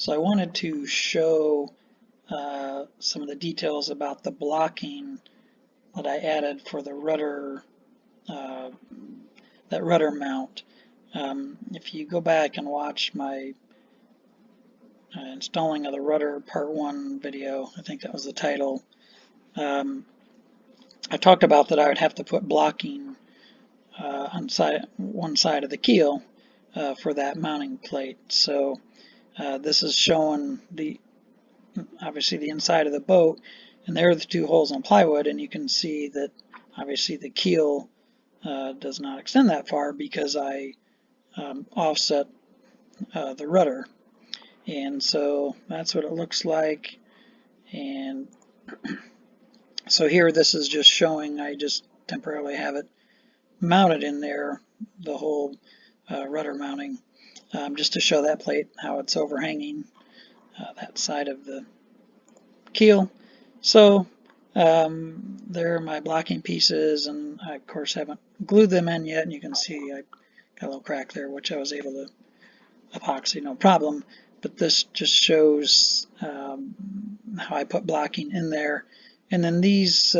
So I wanted to show some of the details about the blocking that I added for the rudder, that rudder mount. If you go back and watch my installing of the rudder part 1 video, I think that was the title, I talked about that I would have to put blocking on one side of the keel for that mounting plate. So this is showing obviously the inside of the boat, and there are the 2 holes on plywood, and you can see that obviously the keel does not extend that far because I offset the rudder. And so that's what it looks like. And so here this is just showing, I just temporarily have it mounted in there, the whole rudder mounting, just to show that plate, how it's overhanging that side of the keel. So there are my blocking pieces, and I of course haven't glued them in yet, and you can see I got a little crack there, which I was able to epoxy no problem. But this just shows how I put blocking in there. And then these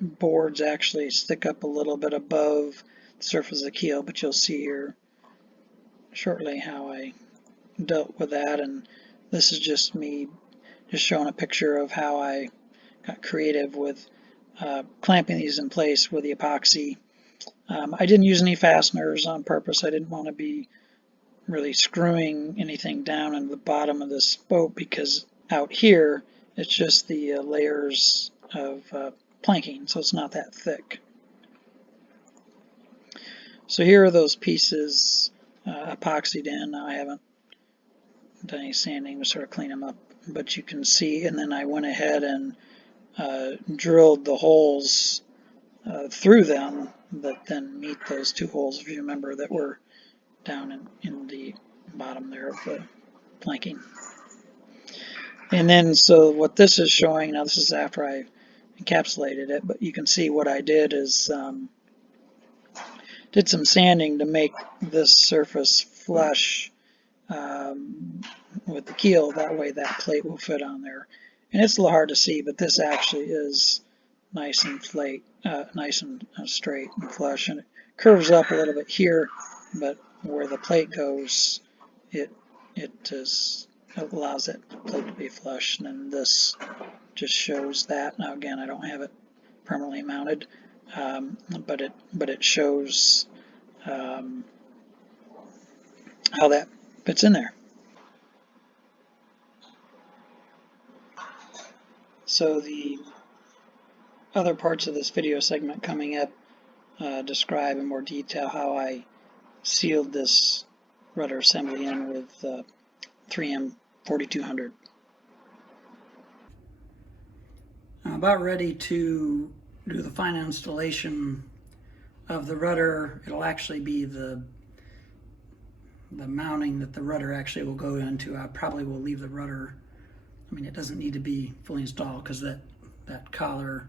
boards actually stick up a little bit above the surface of the keel, but you'll see here shortly how I dealt with that. And this is just me just showing a picture of how I got creative with clamping these in place with the epoxy. I didn't use any fasteners on purpose. I didn't want to be really screwing anything down in the bottom of this boat, because out here it's just the layers of planking, so it's not that thick. So here are those pieces epoxied in. Now I haven't done any sanding to sort of clean them up, but you can see, and then I went ahead and drilled the holes through them that then meet those 2 holes, if you remember, that were down in the bottom there of the planking. And then so what this is showing, now this is after I encapsulated it, but you can see what I did is did some sanding to make this surface flush with the keel. That way that plate will fit on there. And it's a little hard to see, but this actually is nice and nice and straight and flush, and it curves up a little bit here, but where the plate goes, it allows that plate to be flush. And then this just shows that. Now again, I don't have it permanently mounted, but it shows how that fits in there. So the other parts of this video segment coming up describe in more detail how I sealed this rudder assembly in with 3M 4200. I'm about ready to do the final installation of the rudder. It'll actually be the mounting that the rudder actually will go into. I probably will leave the rudder, I mean, it doesn't need to be fully installed, because that collar,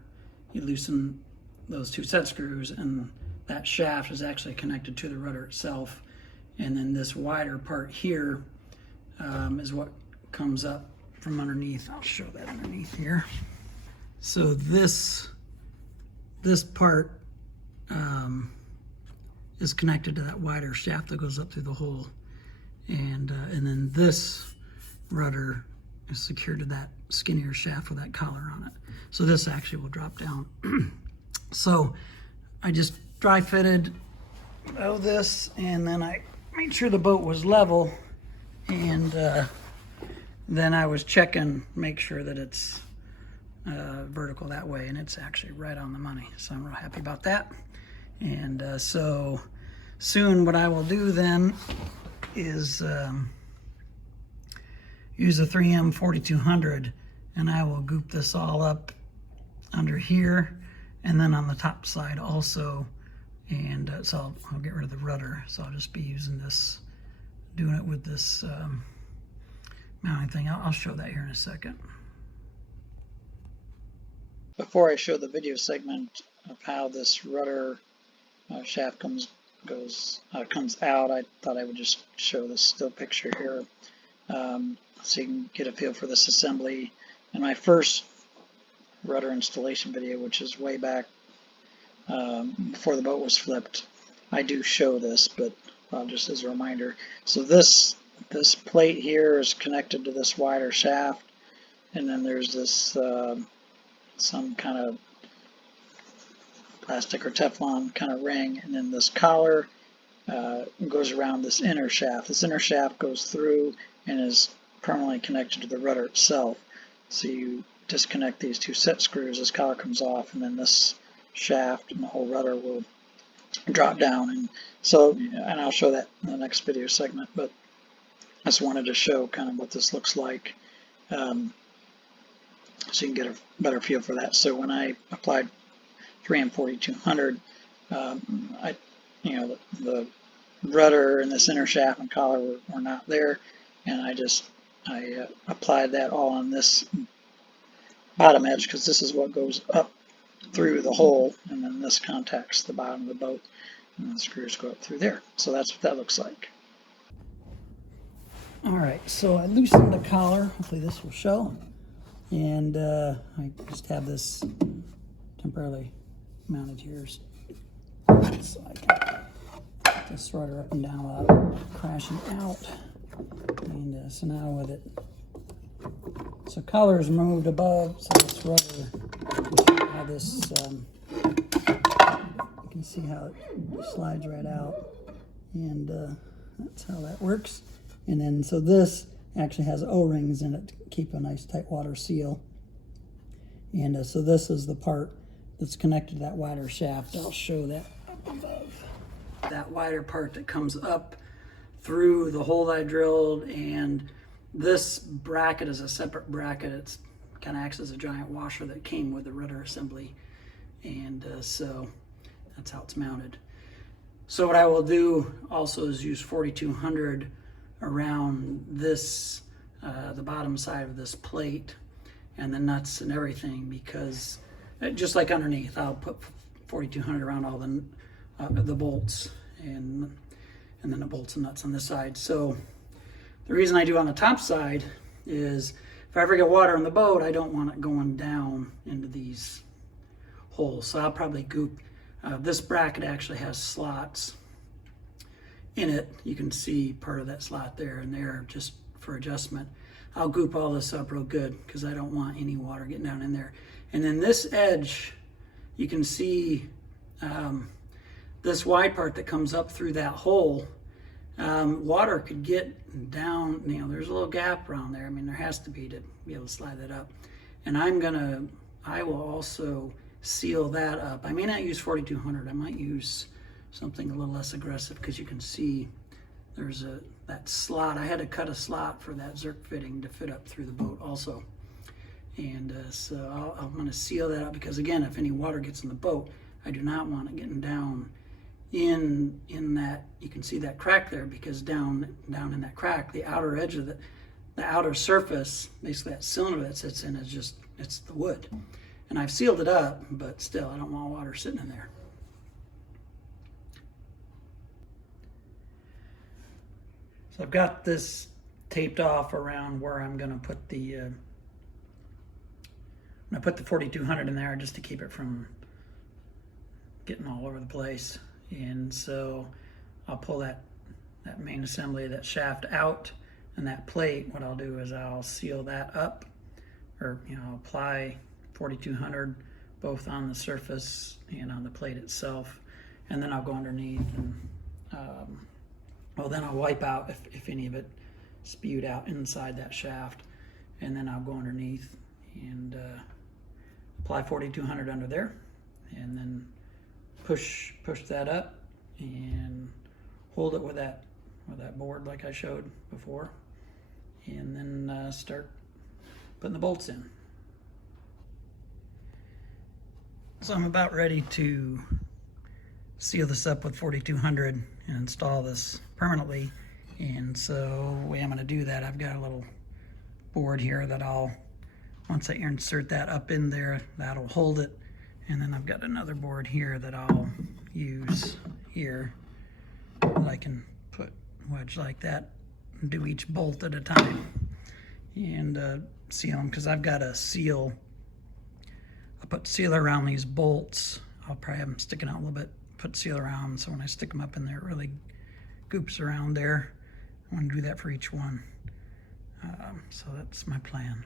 you loosen those 2 set screws, and that shaft is actually connected to the rudder itself. And then this wider part here is what comes up from underneath. I'll show that underneath here. So this part is connected to that wider shaft that goes up through the hole, and then this rudder is secured to that skinnier shaft with that collar on it. So this actually will drop down. So I just dry fitted this, and then I made sure the boat was level, and then I was checking, make sure that it's vertical that way, and it's actually right on the money. So I'm real happy about that. And so soon what I will do then is use a 3M 4200, and I will goop this all up under here, and then on the top side also. And so I'll get rid of the rudder. So I'll just be using this, doing it with this mounting thing. I'll show that here in a second. Before I show the video segment of how this rudder shaft comes out, I thought I would just show this still picture here so you can get a feel for this assembly. In my first rudder installation video, which is way back before the boat was flipped, I do show this, but just as a reminder. So this plate here is connected to this wider shaft, and then there's this some kind of plastic or Teflon kind of ring, and then this collar goes around this inner shaft. This inner shaft goes through and is permanently connected to the rudder itself. So you disconnect these two set screws, this collar comes off, and then this shaft and the whole rudder will drop down. And so, and I'll show that in the next video segment, but I just wanted to show kind of what this looks like, so you can get a better feel for that. So when I applied 3M 4200, the rudder and this inner shaft and collar were not there, and I applied that all on this bottom edge, because this is what goes up through the hole, and then this contacts the bottom of the boat, and the screws go up through there. So that's what that looks like. Alright, so I loosened the collar, hopefully this will show, and I just have this temporarily mounted here so I can get this rudder up and down without crashing out. And so now with it, so collar is moved above, so this rudder, how this, you can see how it slides right out, and that's how that works. And then so this actually has O-rings in it to keep a nice tight water seal. And so this is the part that's connected to that wider shaft. I'll show that up above. That wider part that comes up through the hole that I drilled, and this bracket is a separate bracket. It's kind of acts as a giant washer that came with the rudder assembly, and so that's how it's mounted. So what I will do also is use 4200 around this, the bottom side of this plate, and the nuts and everything, because just like underneath, I'll put 4200 around all the bolts, and then the bolts and nuts on this side. So the reason I do on the top side is if I ever get water in the boat, I don't want it going down into these holes. So I'll probably goop, this bracket actually has slots in it. You can see part of that slot there and there just for adjustment. I'll goop all this up real good because I don't want any water getting down in there. And then this edge, you can see this wide part that comes up through that hole. Water could get down, there's a little gap around there. I mean, there has to be to be able to slide that up. And I will also seal that up. I may not use 4200. I might use something a little less aggressive, because you can see there's that slot. I had to cut a slot for that Zerk fitting to fit up through the boat also. And so I'm going to seal that up, because again, if any water gets in the boat, I do not want it getting down in that. You can see that crack there, because down in that crack, the outer edge of the outer surface, basically that cylinder that sits in, is it's the wood. And I've sealed it up, but still, I don't want water sitting in there. So I've got this taped off around where I'm going to put the 4200 in there, just to keep it from getting all over the place. And so I'll pull that main assembly, that shaft out, and that plate, what I'll do is I'll seal that up, or apply 4200 both on the surface and on the plate itself, and then I'll go underneath and then I'll wipe out if any of it spewed out inside that shaft, and then I'll go underneath and apply 4200 under there, and then push that up and hold it with that board like I showed before, and then start putting the bolts in. So I'm about ready to seal this up with 4200 and install this permanently. And so the way I'm going to do that, I've got a little board here that once I insert that up in there, that'll hold it. And then I've got another board here that I'll use here that I can put wedge like that do each bolt at a time and seal them, because I've got a seal. I'll put sealer around these bolts. I'll probably have them sticking out a little bit, put seal around, so when I stick them up in there, it really goops around there. I want to do that for each one. So that's my plan.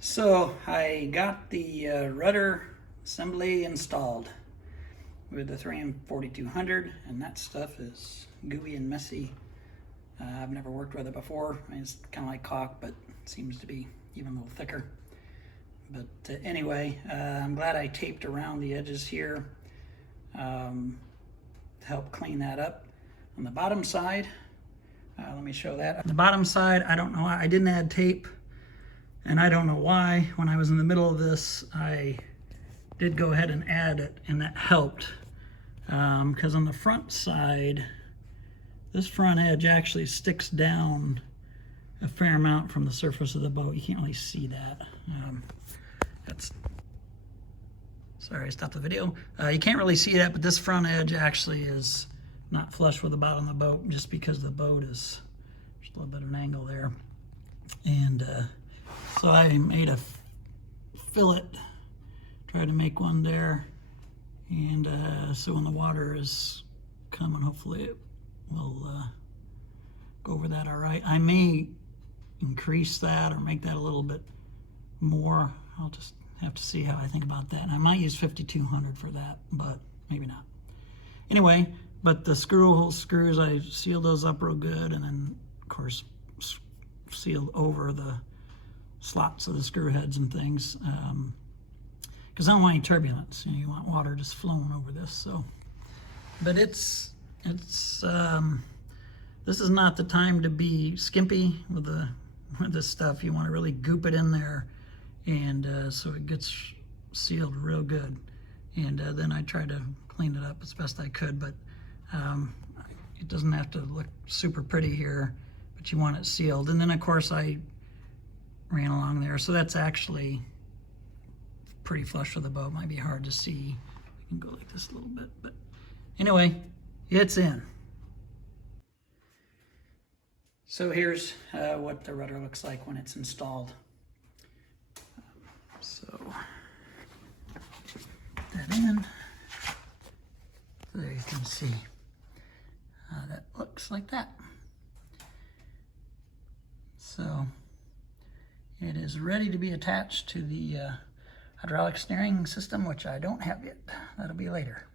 So I got the rudder assembly installed with the 3M4200, and that stuff is gooey and messy. I've never worked with it before. It's kind of like caulk, but it seems to be even a little thicker. But anyway, I'm glad I taped around the edges here to help clean that up. On the bottom side, let me show that. On the bottom side, I don't know why I didn't add tape, and I don't know why. When I was in the middle of this, I did go ahead and add it, and that helped. Because on the front side, this front edge actually sticks down a fair amount from the surface of the boat. You can't really see that. Sorry, I stopped the video. You can't really see that, but this front edge actually is not flush with the bottom of the boat, just because the boat is just a little bit of an angle there. And so I made a fillet, tried to make one there, and so when the water is coming, hopefully it will go over that all right. I may increase that or make that a little bit more. I'll just have to see how I think about that. And I might use 5200 for that, but maybe not. Anyway, but the screws, I sealed those up real good, and then of course sealed over the slots of the screw heads and things, because I don't want any turbulence. You know, you want water just flowing over this. So, but this is not the time to be skimpy with this stuff. You want to really goop it in there, and so it gets sealed real good. And then I try to clean it up as best I could, but it doesn't have to look super pretty here, but you want it sealed. And then of course I ran along there, so that's actually pretty flush with the boat. Might be hard to see. I can go like this a little bit, but anyway, it's in. So here's what the rudder looks like when it's installed. So put that in. So there you can see that looks like that. So it is ready to be attached to the hydraulic steering system, which I don't have yet. That'll be later.